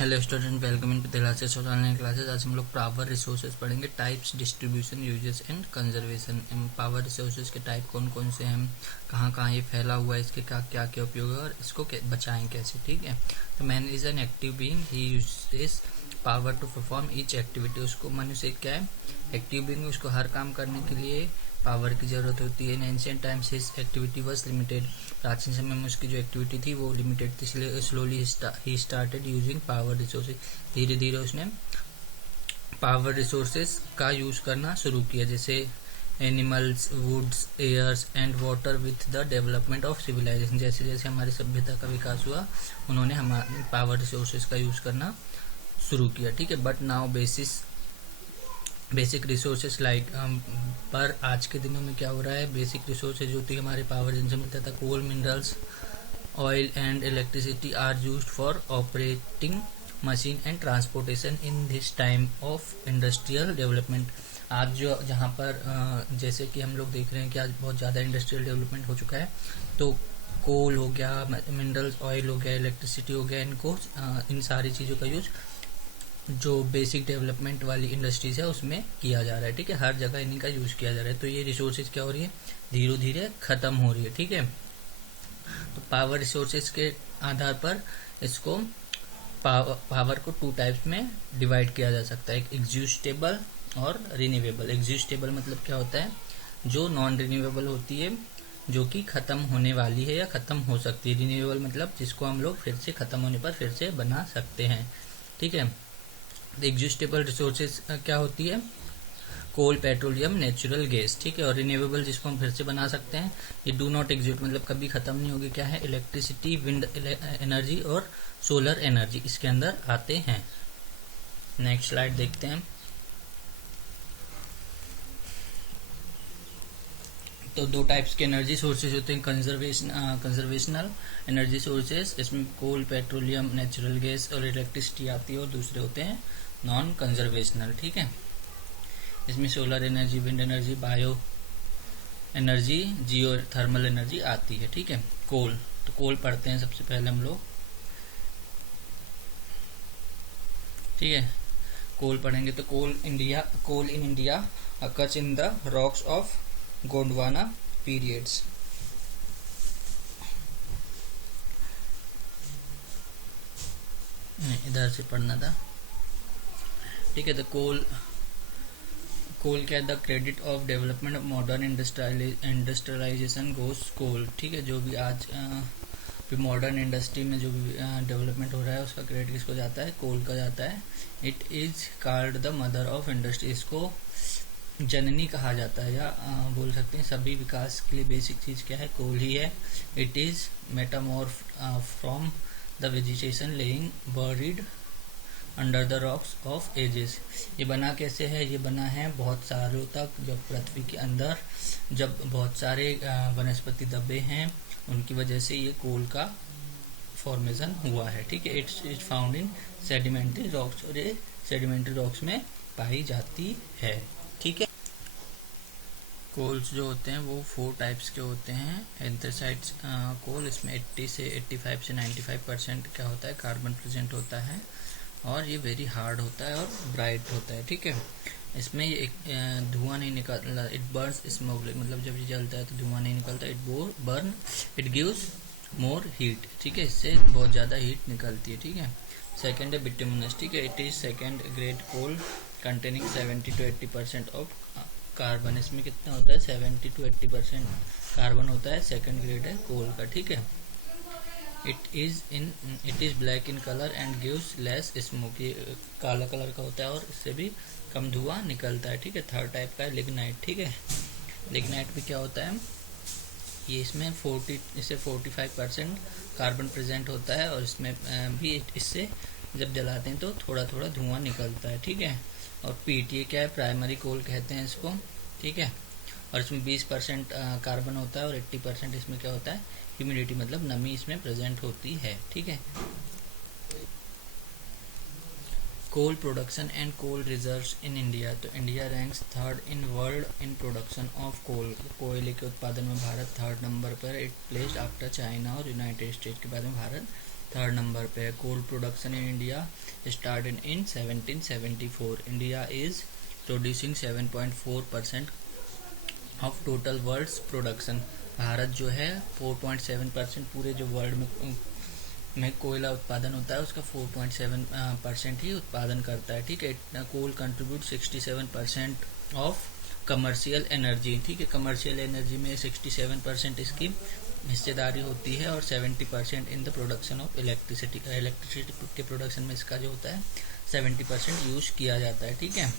Hello student, welcome in classes और online classes. आज हम लोग पावर रिसोर्सेज पढ़ेंगे, types, distribution, uses and conservation. Power resources के टाइप कौन कौन से हैं, कहाँ कहाँ ये फैला हुआ है, इसके क्या क्या क्या उपयोग है और इसको बचाएं कैसे। ठीक है, तो man is an active being, he uses power to perform each activity. उसको मनुष्य क्या है, एक्टिव बीइंग, उसको हर काम करने के लिए पावर की जरूरत होती है। इन ancient times his activity was limited. प्राचीन समय में उसकी जो एक्टिविटी थी वो लिमिटेड थी, इसलिए slowly he started using power resources. धीरे धीरे उसने पावर रिसोर्सेज का यूज करना शुरू किया, जैसे animals, woods, airs and water. With the development of civilization, जैसे जैसे हमारी सभ्यता का विकास हुआ, उन्होंने हमारे पावर रिसोर्सेज का यूज करना शुरू किया। ठीक है, but now basic resources like, पर आज के दिनों में क्या हो रहा है, बेसिक रिसोर्सेज होती है हमारे पावर जिनसे मिलता था, coal, minerals, oil and electricity are used for operating machine and transportation in this time of industrial development. आज जो जहाँ पर जैसे कि हम लोग देख रहे हैं कि आज बहुत ज़्यादा इंडस्ट्रियल डेवलपमेंट हो चुका है, तो कोल हो गया, मिनरल्स, ऑयल हो गया, इलेक्ट्रिसिटी हो गया, इनको इन सारी चीज़ों का यूज जो बेसिक डेवलपमेंट वाली इंडस्ट्रीज है उसमें किया जा रहा है। ठीक है, हर जगह इन्हीं का यूज किया जा रहा है, तो ये रिसोर्सेज क्या हो रही है, धीरे धीरे खत्म हो रही है। ठीक है, तो पावर रिसोर्सेज के आधार पर इसको पावर को टू टाइप्स में डिवाइड किया जा सकता है, एक एग्जिस्टेबल और रिन्यूएबल। एग्जिस्टेबल मतलब क्या होता है, जो नॉन रिन्यूएबल होती है, जो कि खत्म होने वाली है या खत्म हो सकती है। रिन्यूएबल मतलब जिसको हम लोग फिर से खत्म होने पर फिर से बना सकते हैं। ठीक है, एग्जिस्टेबल रिसोर्सेज क्या होती है, कोल, पेट्रोलियम, नेचुरल गैस। ठीक है, और रिन्यूएबल जिसको हम फिर से बना सकते हैं, ये डू नॉट एग्जिस्ट मतलब कभी खत्म नहीं होगी, क्या है, इलेक्ट्रिसिटी, विंड एनर्जी और सोलर एनर्जी इसके अंदर आते हैं। नेक्स्ट स्लाइड देखते हैं। तो दो टाइप्स के एनर्जी सोर्सेज होते हैं, कंजर्वेशनल एनर्जी सोर्सेज, इसमें कोल, पेट्रोलियम, नेचुरल गैस और इलेक्ट्रिसिटी आती है, और दूसरे होते हैं नॉन कंजर्वेशनल। ठीक है, इसमें solar energy, wind energy, bio energy, geo thermal energy आती है। ठीक है, कोल, तो कोल पढ़ते हैं सबसे पहले हम लोग। ठीक है, कोल पढ़ेंगे तो coal in India occurs in the rocks of Gondwana periods. इधर से पढ़ना था। ठीक है, तो कोल क्या है, the credit of development of modern industrialization goes coal. ठीक है, जो भी आज मॉडर्न इंडस्ट्री में जो भी डेवलपमेंट हो रहा है उसका क्रेडिट किसको जाता है, कोल का जाता है। It is called the mother of industry, इसको जननी कहा जाता है, या बोल सकते हैं सभी विकास के लिए बेसिक चीज क्या है, कोल ही है। It is metamorph from the vegetation lying buried under the rocks of ages. ये बना कैसे है, ये बना है बहुत सालों तक, जब पृथ्वी के अंदर जब बहुत सारे वनस्पति दबे हैं, उनकी वजह से ये कोल का फॉर्मेशन हुआ है। ठीक है, it's is found in sedimentary rocks, और ये सेडिमेंट्री रॉक्स में पाई जाती है। ठीक है, कोल्स जो होते हैं वो 4 टाइप्स के होते हैं। एंथ्रासाइट कोल, इसमें 80 से 85 से 95% क्या होता है, कार्बन प्रेजेंट होता है, और ये वेरी हार्ड होता है और ब्राइट होता है। ठीक है, इसमें ये धुआं नहीं निकलता, इट बर्न्स स्मोक, मतलब जब ये जलता है तो धुआं नहीं निकलता, इट गिव्स मोर हीट। ठीक है, इससे बहुत ज़्यादा हीट निकलती है। ठीक है, सेकेंड है बिटुमिनस। ठीक है, it is second grade coal containing 70 to 80% of carbon. इसमें कितना होता है, 70 to 80% कार्बन होता है, सेकेंड ग्रेड है कोल का। ठीक है, it is black in colour and gives less smoke, ये काला कलर का होता है और इससे भी कम धुआं निकलता है। ठीक है, थर्ड टाइप का है लिग्नाइट। ठीक है, लिग्नाइट भी क्या होता है, ये इसमें 45% कार्बन प्रेजेंट होता है, और इसमें भी इससे जब जलाते हैं तो थोड़ा थोड़ा धुआं निकलता है। ठीक है, और पीट, ये क्या है, प्राइमरी कोल कहते हैं इसको। ठीक है, और इसमें 20% कार्बन होता है, और 80% इसमें क्या होता है, ह्यूमिडिटी मतलब नमी इसमें प्रेजेंट होती है। ठीक है, coal production and coal reserves in India, तो India ranks third in world in production of coal. कोयले के उत्पादन में भारत थर्ड नंबर पर, इट प्लेस्ड आफ्टर चाइना और यूनाइटेड स्टेट्स के बाद में भारत थर्ड नंबर पे है। Coal production in India started in 1774। India is producing 7.4% of total world's production. भारत जो है 4.7% पूरे जो वर्ल्ड में कोयला उत्पादन होता है उसका 4.7% ही उत्पादन करता है। ठीक है, कोल कंट्रीब्यूट 67% ऑफ कमर्शियल एनर्जी। ठीक है, कमर्शियल एनर्जी में 67% इसकी हिस्सेदारी होती है और 70% in the production of electricity. Electricity के प्रोडक्शन में इसका जो होता है 70% यूज किया जाता है। ठीक है,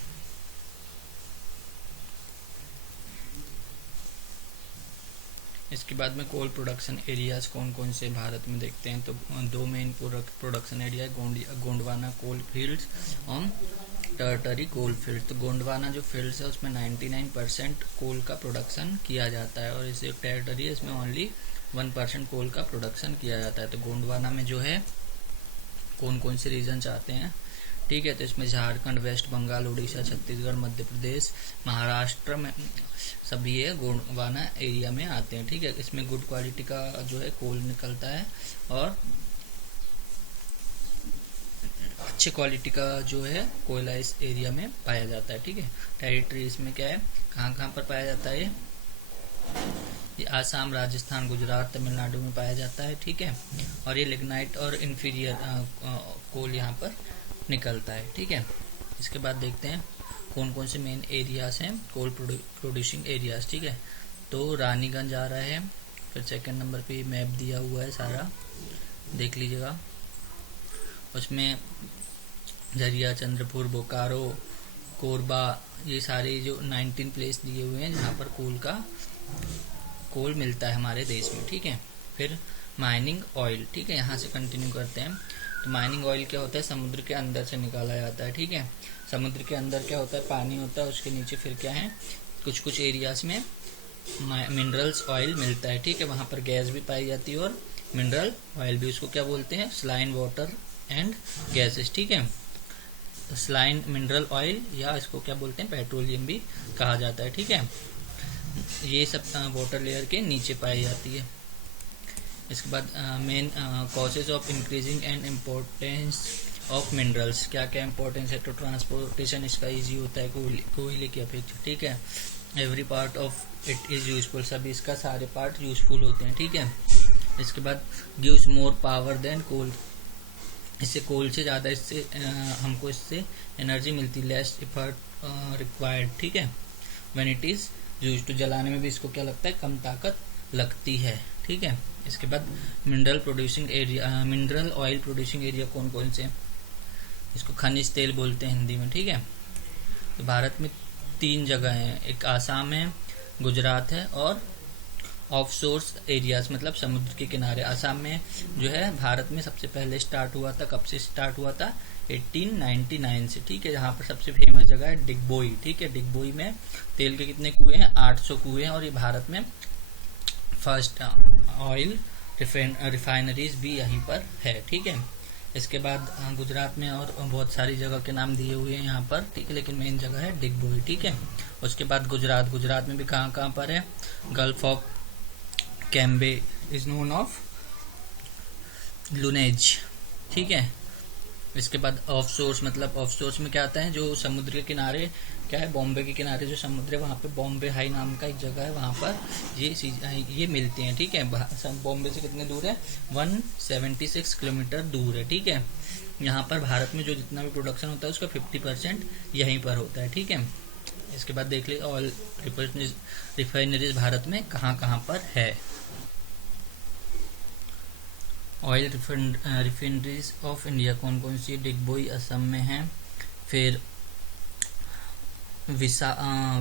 इसके बाद में कोल प्रोडक्शन एरियाज कौन कौन से भारत में देखते हैं। तो दो मेन प्रोडक्शन एरिया है, गोंडवाना कोल fields on Tartary coal field. तो गोंडवाना जो फील्ड्स है उसमें 99% कोल का प्रोडक्शन किया जाता है और इसे टेरिटरी है इसमें ओनली 1% कोल का प्रोडक्शन किया जाता है। तो गोंडवाना में जो है कौन कौन से रीजन आते हैं। ठीक है, तो इसमें झारखंड, वेस्ट बंगाल, उड़ीसा, छत्तीसगढ़, मध्य प्रदेश, महाराष्ट्र में सभी ये गोंडवाना एरिया में आते हैं। ठीक है, इसमें गुड क्वालिटी का जो है कोल निकलता है और अच्छे क्वालिटी का जो है कोयला इस एरिया में पाया जाता है। ठीक है, टेरिटरी इसमें क्या है, कहाँ कहाँ पर पाया जाता है, ये आसाम, राजस्थान, गुजरात, तमिलनाडु में पाया जाता है। ठीक है, और ये लिग्नाइट और इंफीरियर कोल यहाँ पर निकलता है। ठीक है, इसके बाद देखते हैं कौन कौन से मेन एरियाज हैं कोल प्रोड्यूसिंग एरियाज। ठीक है, तो रानीगंज आ रहा है, फिर सेकंड नंबर पे मैप दिया हुआ है सारा, देख लीजिएगा। उसमें झरिया, चंद्रपुर, बोकारो, कोरबा, ये सारे जो 19 प्लेस दिए हुए हैं जहाँ पर कोल मिलता है हमारे देश में। ठीक है, फिर माइनिंग ऑयल। ठीक है, यहाँ से कंटिन्यू करते हैं। तो माइनिंग ऑयल क्या होता है, समुद्र के अंदर से निकाला जाता है। ठीक है, समुद्र के अंदर क्या होता है, पानी होता है, उसके नीचे फिर क्या है, कुछ कुछ एरियाज में मिनरल्स ऑयल मिलता है। ठीक है, वहाँ पर गैस भी पाई जाती है और मिनरल ऑयल भी, उसको क्या बोलते हैं, स्लाइन वाटर एंड गैसेस। ठीक है, स्लाइन मिनरल ऑयल या इसको क्या बोलते हैं, पेट्रोलियम भी कहा जाता है। ठीक है, ये सब वाटर लेयर के नीचे पाई जाती है। इसके बाद main causes of increasing and importance of minerals, क्या क्या इंपॉर्टेंस है। तो ट्रांसपोर्टेशन इसका इजी होता है कोयले की अपेक्षा। ठीक है, every part of it is useful, सभी इसका सारे पार्ट यूजफुल होते हैं। ठीक है, इसके बाद गिव्स मोर पावर देन कोल, इससे कोल से ज़्यादा इससे हमको इससे एनर्जी मिलती, लेस एफर्ट रिक्वायर्ड। ठीक है, when it is use to, जलाने में भी इसको क्या लगता है, कम ताकत लगती है। ठीक है, इसके बाद mineral producing area, mineral oil producing area कौन कौन से, इसको खनिज तेल बोलते हैं हिंदी में। ठीक है, तो भारत में 3 जगह हैं, एक आसाम है, गुजरात है और ऑफशोर्स एरियाज मतलब समुद्र के किनारे। आसाम में जो है भारत में सबसे पहले स्टार्ट हुआ था, कब से स्टार्ट हुआ था, 1899 से। ठीक है, जहाँ पर सबसे फेमस जगह है डिगबोई। ठीक है, डिगबोई में तेल के कितने कुएं हैं, 800 कुएं हैं और ये भारत में फर्स्ट ऑयल रिफाइनरीज भी यहीं पर है। ठीक है, इसके बाद गुजरात में और बहुत सारी जगह के नाम दिए हुए हैं यहाँ पर। ठीक है, लेकिन मेन जगह है डिगबोई। ठीक है, उसके बाद गुजरात में भी कहाँ कहाँ पर है, gulf of Cambay is known of Lunej. ठीक है, इसके बाद ऑफ सोर्स मतलब ऑफ सोर्स में क्या आता है, जो समुद्र के किनारे क्या है, बॉम्बे के किनारे जो समुद्र है वहाँ पे बॉम्बे हाई नाम का एक जगह है, वहाँ पर ये मिलती हैं। ठीक है, बॉम्बे से कितने दूर है, 176 किलोमीटर दूर है। ठीक है, यहाँ पर भारत में जो जितना भी प्रोडक्शन होता है उसका 50% यहीं पर होता है। ठीक है, इसके बाद देख लीजिए ऑयल रिफाइनरीज भारत में कहाँ कहाँ पर है। ऑयल रिफाइनरीज ऑफ इंडिया कौन कौन सी, डिगबोई असम में है, फिर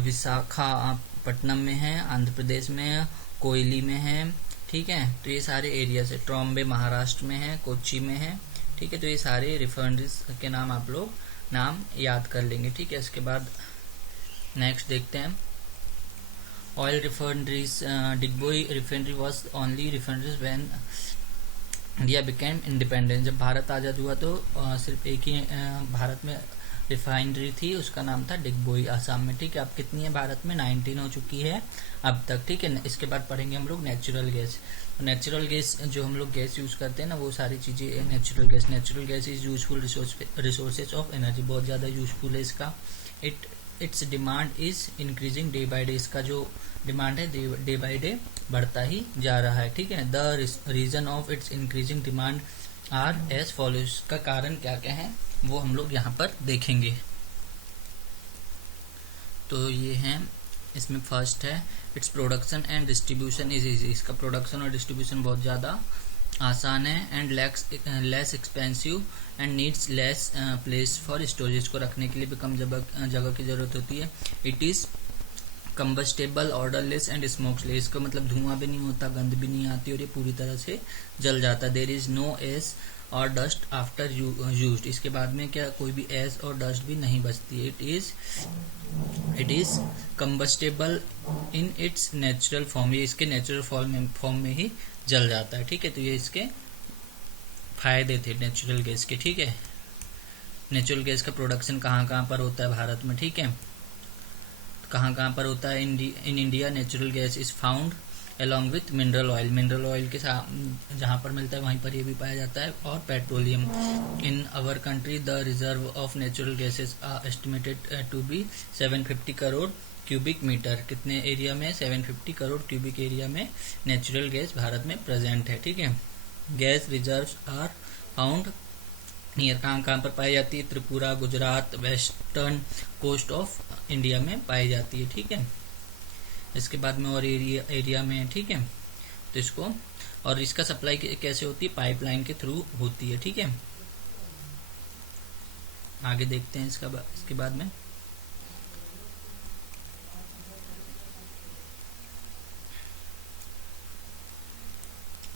विशाखापट्टनम में है, आंध्र प्रदेश में है, कोयली में है। ठीक है, तो ये सारे एरिया से, ट्रॉम्बे महाराष्ट्र में है, कोच्चि में है। ठीक है, तो ये सारे रिफाइनरीज के नाम आप लोग नाम याद कर लेंगे। ठीक है, इसके बाद नेक्स्ट देखते हैं oil refineries. Digboi refinery was only refineries when India became independent, जब भारत आज़ाद हुआ तो सिर्फ एक ही भारत में रिफाइनरी थी, उसका नाम था डिगबोई, आसाम में। ठीक है, अब कितनी है भारत में? 19 हो चुकी है अब तक। ठीक है, इसके बाद पढ़ेंगे हम लोग नेचुरल गैस। नेचुरल गैस जो हम लोग गैस यूज करते हैं ना, वो सारी चीजें natural gas. Natural gas is useful resources of energy, बहुत ज्यादा यूजफुल है इसका। It's demand is increasing day by day, इसका जो डिमांड है डे बाय डे बढ़ता ही जा रहा है। ठीक है, the reason of its increasing demand are as follows, का कारण क्या क्या है वो हम लोग यहाँ पर देखेंगे। तो ये है, इसमें फर्स्ट है its production and distribution is easy, इसका प्रोडक्शन और डिस्ट्रीब्यूशन बहुत ज़्यादा आसान है। And less expensive and needs less place for storage, को रखने के लिए भी कम जगह की जरूरत होती है। It is combustible, odourless and smokeless, इसका मतलब धुआं भी नहीं होता, गंध भी नहीं आती और ये पूरी तरह से जल जाता है। देयर इज नो एस और डस्ट आफ्टर यूज्ड, इसके बाद में क्या कोई भी एस और डस्ट भी नहीं बचती है। It is combustible in its natural form, ये इसके नेचुरल फॉर्म में ही जल जाता है। ठीक है, तो ये इसके फायदे थे नेचुरल गैस के। ठीक है, नेचुरल गैस का प्रोडक्शन कहाँ कहाँ पर होता है भारत में? ठीक है, कहाँ कहाँ पर होता है? In India natural gas is found along with mineral oil, mineral oil के साथ जहाँ पर मिलता है वहीं पर ये भी पाया जाता है, और petroleum. In our country the reserve of natural gases are estimated to be 750 crore cubic meter, कितने एरिया में? 750 करोड़ क्यूबिक एरिया में नेचुरल गैस भारत में प्रेजेंट है। ठीक है, gas reserves are found near, कहाँ कहाँ पर पाई जाती है? Tripura, Gujarat, western coast of India में पाई जाती है। ठीक है, इसके बाद में और एरिया में है। ठीक है, तो इसको, और इसका सप्लाई कैसे होती है? पाइपलाइन के थ्रू होती है। ठीक है, आगे देखते हैं इसके बाद में।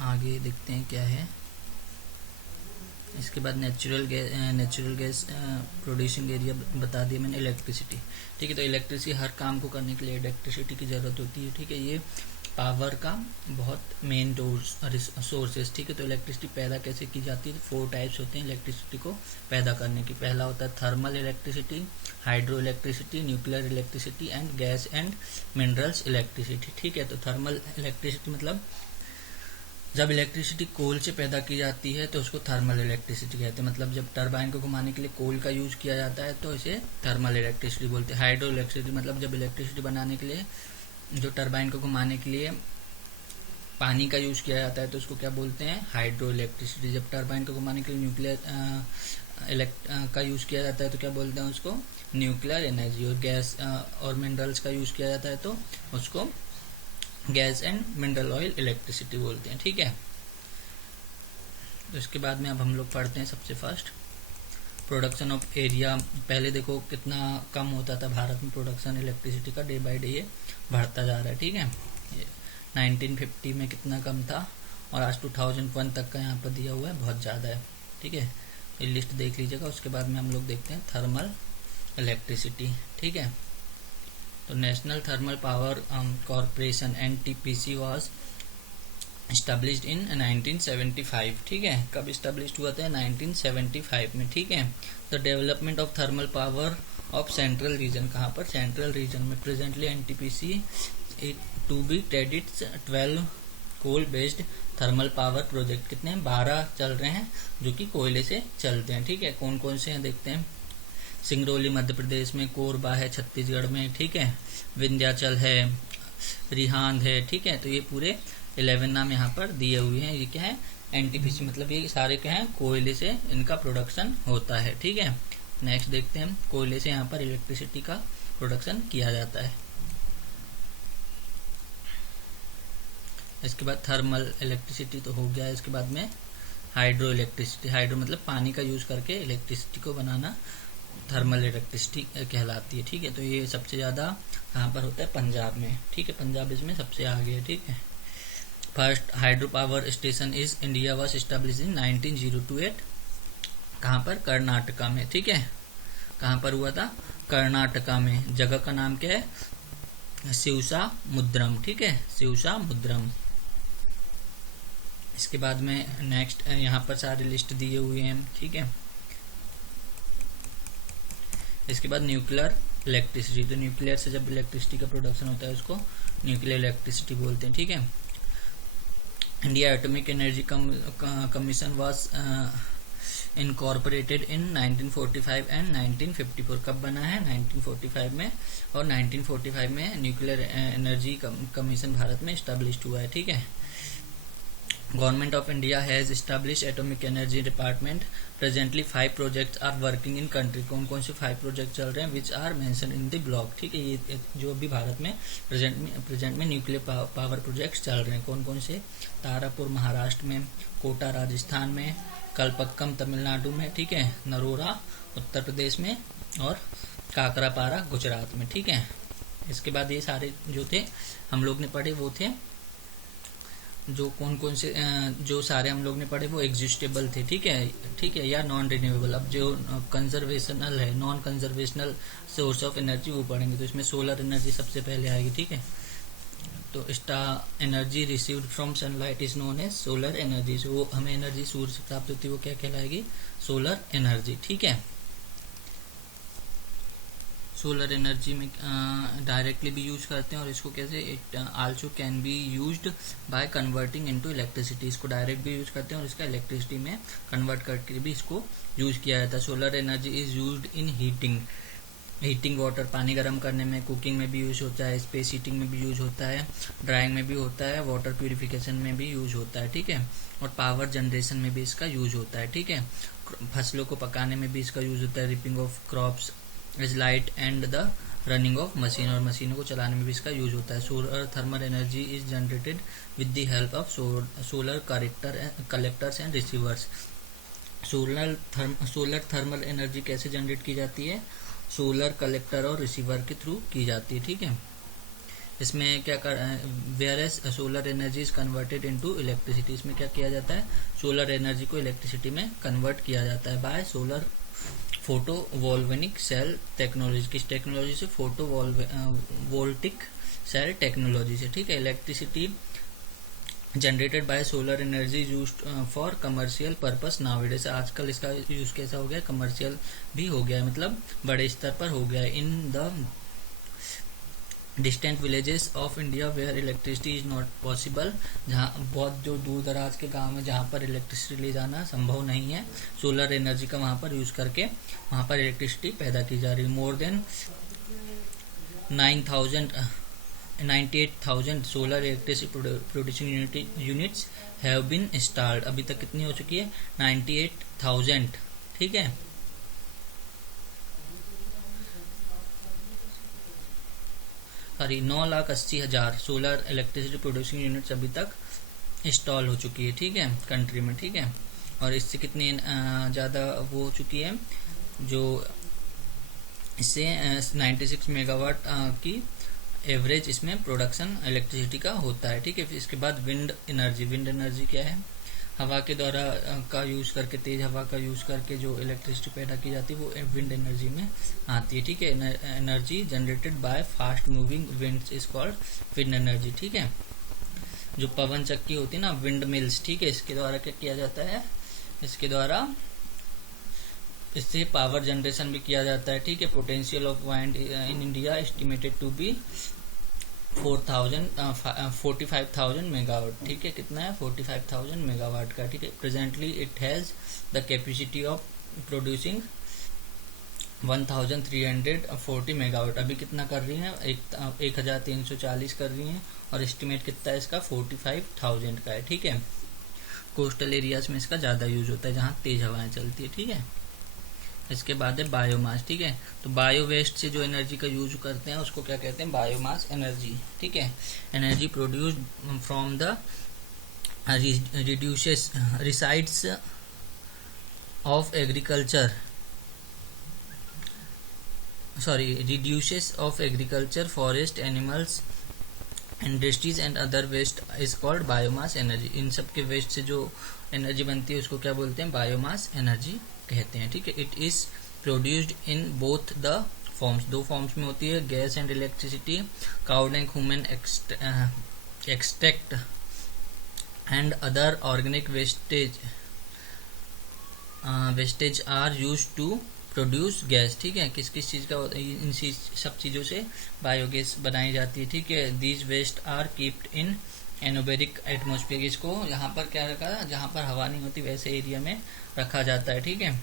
आगे देखते हैं क्या है इसके बाद। नेचुरल गैस प्रोड्यूसिंग एरिया बता दिया मैंने। इलेक्ट्रिसिटी, ठीक है, तो इलेक्ट्रिसिटी हर काम को करने के लिए इलेक्ट्रिसिटी की ज़रूरत होती है। ठीक है, ये पावर का बहुत मेन सोर्सेस। ठीक है, तो इलेक्ट्रिसिटी पैदा कैसे की जाती है? 4 टाइप्स होते हैं इलेक्ट्रिसिटी को पैदा करने की। पहला होता है thermal electricity, hydro electricity, nuclear electricity and gas and minerals electricity. ठीक है, तो थर्मल इलेक्ट्रिसिटी मतलब जब इलेक्ट्रिसिटी कोल से पैदा की जाती है तो उसको थर्मल इलेक्ट्रिसिटी कहते हैं। मतलब जब टरबाइन को घुमाने के लिए कोल का यूज किया जाता है तो इसे थर्मल इलेक्ट्रिसिटी बोलते हैं। हाइड्रो इलेक्ट्रिसिटी मतलब जब इलेक्ट्रिसिटी बनाने के लिए, जो टरबाइन को घुमाने के लिए पानी का यूज किया जाता है तो उसको क्या बोलते हैं? Hydro electricity. जब टरबाइन को घुमाने के लिए न्यूक्लियर का यूज किया जाता है तो क्या बोलते हैं उसको? Nuclear energy. और गैस और मिनरल्स का यूज किया जाता है तो उसको gas and mineral oil electricity बोलते हैं। ठीक है, तो इसके बाद में अब हम लोग पढ़ते हैं सबसे फर्स्ट प्रोडक्शन ऑफ एरिया। पहले देखो कितना कम होता था भारत में प्रोडक्शन इलेक्ट्रिसिटी का, डे बाय डे ये बढ़ता जा रहा है। ठीक है, 1950 में कितना कम था और आज 2001 तक का यहाँ पर दिया हुआ है, बहुत ज़्यादा है। ठीक है, ये लिस्ट देख लीजिएगा। उसके बाद में हम लोग देखते हैं थर्मल इलेक्ट्रिसिटी। ठीक है, तो national thermal power corporation NTPC was established in 1975। ठीक है, कब एस्टेब्लिश्ड हुआ था? 1975 में। ठीक है, the development of thermal power of central region, कहाँ पर? सेंट्रल रीजन में। Presently NTPC to be credits 12 coal based thermal power project, कितने? 12 चल रहे हैं जो कि कोयले से चलते हैं। ठीक है, कौन कौन से हैं देखते हैं। सिंगरौली मध्य प्रदेश में, कोरबा है छत्तीसगढ़ में। ठीक है, विंध्याचल है, रिहांद है। ठीक है, तो ये पूरे 11 नाम यहाँ पर दिए हुए हैं। ये क्या है? NTPC मतलब ये सारे क्या है? कोयले से इनका प्रोडक्शन होता है। ठीक है, नेक्स्ट देखते हैं हम। कोयले से यहाँ पर इलेक्ट्रिसिटी का प्रोडक्शन किया जाता है। इसके बाद थर्मल इलेक्ट्रिसिटी तो हो गया। इसके बाद में हाइड्रो इलेक्ट्रिसिटी। हाइड्रो मतलब पानी का यूज करके इलेक्ट्रिसिटी को बनाना थर्मल इलेक्ट्रिसिटी कहलाती है। ठीक है, तो ये सबसे ज़्यादा कहाँ पर होता है? पंजाब में। ठीक है, पंजाब इसमें सबसे आगे है। ठीक है, first hydro power station is India was establish in 1908, कहाँ पर? कर्नाटका में। ठीक है, कहाँ पर हुआ था? कर्नाटका में। जगह का नाम क्या है? शिवसा मुद्रम। ठीक है, शिवसा मुद्रम। इसके बाद में नेक्स्ट यहाँ पर सारे लिस्ट दिए हुए हैं। ठीक है, इसके बाद न्यूक्लियर इलेक्ट्रिसिटी, तो न्यूक्लियर से जब इलेक्ट्रिसिटी का प्रोडक्शन होता है उसको न्यूक्लियर इलेक्ट्रिसिटी बोलते हैं, ठीक है। India atomic energy commission was incorporated in 1945 and 1954। कब बना है? 1945 में, और 1945 में न्यूक्लियर एनर्जी कमीशन भारत में स्टैब्लिश्ड हुआ है, ठीक है। Government of India has establish atomic energy department. Presently 5 projects are working in country. कौन कौन से 5 प्रोजेक्ट चल रहे हैं? Which are mention in the block, ठीक है। ये जो अभी भारत में प्रेजेंट में न्यूक्लियर पावर प्रोजेक्ट्स चल रहे हैं, कौन कौन से? तारापुर महाराष्ट्र में, कोटा राजस्थान में, कलपक्कम तमिलनाडु में, ठीक है, नरोरा उत्तर प्रदेश में, और काकरापारा गुजरात में, ठीक है। इसके बाद ये सारे जो थे हम लोग ने पढ़े वो थे जो कौन कौन से जो सारे हम लोग ने पढ़े वो एग्जिस्टेबल थे, ठीक है, ठीक है, या नॉन रिन्यूएबल। अब जो कंजर्वेशनल है, non conservational source of energy वो पढ़ेंगे। तो इसमें सोलर एनर्जी सबसे पहले आएगी, ठीक है। तो star energy received from sunlight is known as solar energy. वो हमें एनर्जी सूर्य से प्राप्त होती है, वो क्या कहलाएगी? सोलर एनर्जी, ठीक है। सोलर एनर्जी में डायरेक्टली भी यूज करते हैं, और इसको कैसे? It also can be used by converting into electricity. इसको डायरेक्ट भी यूज करते हैं और इसका इलेक्ट्रिसिटी में कन्वर्ट करके भी इसको यूज किया जाता है। सोलर energy is used in heating water, पानी गर्म करने में, कुकिंग में भी यूज होता है, स्पेस हीटिंग में भी यूज होता है, ड्राइंग में भी होता है, वाटर प्यूरिफिकेशन में भी यूज होता है, ठीक है। और पावर जनरेशन में भी इसका यूज होता है, ठीक है। फसलों को पकाने में भी इसका यूज होता है, ripping off crops is light and the running of machine, और मशीनों को चलाने में भी इसका यूज होता है। Solar thermal energy is generated with the help of solar collectors and receivers. Solar thermal energy कैसे जनरेट की जाती है? सोलर कलेक्टर और रिसीवर के थ्रू की जाती है, ठीक है। इसमें क्या कर whereas solar energy is converted into electricity. इसमें क्या किया जाता है? सोलर एनर्जी को इलेक्ट्रिसिटी में कन्वर्ट किया जाता है by solar photo voltaic cell technology. किस टेक्नोलॉजी से? फोटो वोल्टिक सेल टेक्नोलॉजी से, ठीक है। Electricity generated by solar energy used for commercial purpose nowadays. आजकल इसका यूज कैसा हो गया? कमर्शियल भी हो गया है, मतलब बड़े स्तर पर हो गया है। In the distant villages of India where electricity is not possible, जहाँ बहुत जो दूर दराज के गांव में जहाँ पर इलेक्ट्रिसिटी ले जाना संभव नहीं है, सोलर एनर्जी का वहाँ पर यूज करके वहाँ पर इलेक्ट्रिसिटी पैदा की जा रही है। More than 98,000 solar electricity producing units have been installed. अभी तक कितनी हो चुकी है? 98,000, ठीक है। Sorry 9,80,000 solar electricity producing units अभी तक इंस्टॉल हो चुकी है, ठीक है, कंट्री में, ठीक है। और इससे कितनी ज़्यादा वो हो चुकी है, जो इससे 96 मेगावाट की एवरेज इसमें प्रोडक्शन इलेक्ट्रिसिटी का होता है, ठीक है। फिर इसके बाद विंड एनर्जी क्या है? हवा के द्वारा का यूज करके, तेज हवा का यूज करके जो इलेक्ट्रिसिटी पैदा की जाती है वो विंड एनर्जी में आती है, ठीक है। Energy generated by fast moving winds is called wind energy, ठीक है। जो पवन चक्की होती है ना, विंड मिल्स, ठीक है, इसके द्वारा क्या किया जाता है? इसके द्वारा इससे पावर जनरेशन भी किया जाता है, ठीक है। Potential of wind in India estimated to be 45,000 megawatt, ठीक है। कितना है? 45,000 मेगावाट का, ठीक है। Presently it has the capacity of producing 1340 megawatt. अभी कितना कर रही है? 1340 कर रही है, और एस्टिमेट कितना है इसका? 45,000 का है, ठीक है। कोस्टल एरियाज में इसका ज़्यादा यूज होता है, जहाँ तेज हवाएं चलती है, ठीक है। इसके बाद है बायोमास, ठीक है। तो बायो वेस्ट से जो एनर्जी का यूज करते हैं उसको क्या कहते हैं? बायोमास एनर्जी, ठीक है। Energy produced from the residues of agriculture reduces of agriculture, forest, animals, industries and other waste is called biomass energy. इन सब के वेस्ट से जो एनर्जी बनती है उसको क्या बोलते हैं? बायोमास एनर्जी कहते हैं, ठीक है। It is produced in both the forms, 2 forms में होती है, gas and electricity. Cow dung, human extract and other organic wastage are used to produce gas, ठीक है। किस किस चीज़ का, इन सब चीज़ों से बायोगैस बनाई जाती है, ठीक है। These waste are keeped in anaerobic atmosphere, इसको यहाँ पर क्या रखा, जहाँ पर हवा नहीं होती वैसे एरिया में रखा जाता है, ठीक है।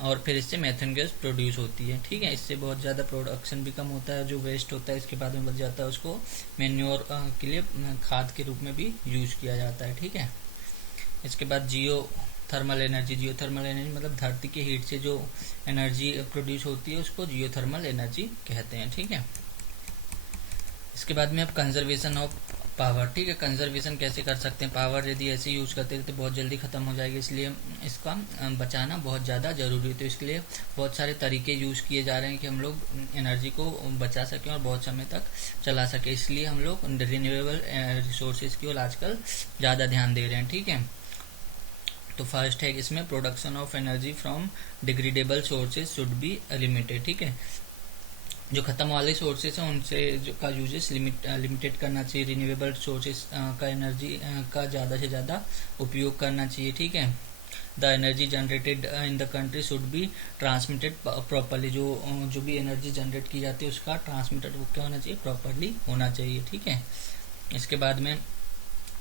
और फिर इससे मेथेन गैस प्रोड्यूस होती है, ठीक है। इससे बहुत ज़्यादा प्रोडक्शन भी कम होता है, जो वेस्ट होता है इसके बाद में बच जाता है उसको मैन्योर के लिए खाद के रूप में भी यूज किया जाता है, ठीक है। इसके बाद जियोथर्मल एनर्जी, जियोथर्मल एनर्जी मतलब धरती की हीट से जो एनर्जी प्रोड्यूस होती है उसको जियोथर्मल एनर्जी कहते हैं, ठीक है। इसके बाद में अब कंजर्वेशन ऑफ पावर, ठीक है। कंजर्वेशन कैसे कर सकते हैं, पावर यदि ऐसे यूज करते हैं तो बहुत जल्दी खत्म हो जाएगी, इसलिए इसका बचाना बहुत ज़्यादा जरूरी है। तो इसके लिए बहुत सारे तरीके यूज किए जा रहे हैं कि हम लोग एनर्जी को बचा सकें और बहुत समय तक चला सके, इसलिए हम लोग रिन्यूएबल रिसोर्सेज की ओर आजकल ज़्यादा ध्यान दे रहे हैं, ठीक है। तो फर्स्ट है इसमें production of energy from degradable sources should be limited, ठीक है। जो खत्म वाले सोर्सेज हैं उनसे जो का यूजेस लिमिटेड करना चाहिए। रिन्यूएबल सोर्सेज का एनर्जी का ज़्यादा से ज़्यादा उपयोग करना चाहिए, ठीक है। The energy generated in the country should be transmitted properly, जो भी एनर्जी जनरेट की जाती है उसका ट्रांसमिटेड वो क्या होना चाहिए, प्रॉपरली होना चाहिए, ठीक है। इसके बाद में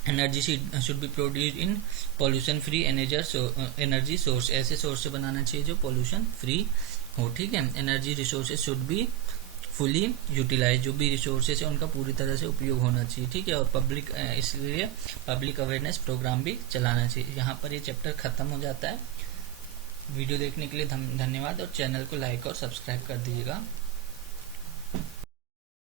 energy should be produce in pollution free energy source, ऐसे सोर्स से बनाना चाहिए जो पॉल्यूशन फ्री हो, ठीक है। Energy resources should be fully utilise, जो भी रिसोर्सेज है उनका पूरी तरह से उपयोग होना चाहिए, ठीक है। और पब्लिक, इसलिए पब्लिक अवेयरनेस प्रोग्राम भी चलाना चाहिए। यहाँ पर ये चैप्टर खत्म हो जाता है। वीडियो देखने के लिए धन्यवाद और चैनल को लाइक और सब्सक्राइब कर दीजिएगा।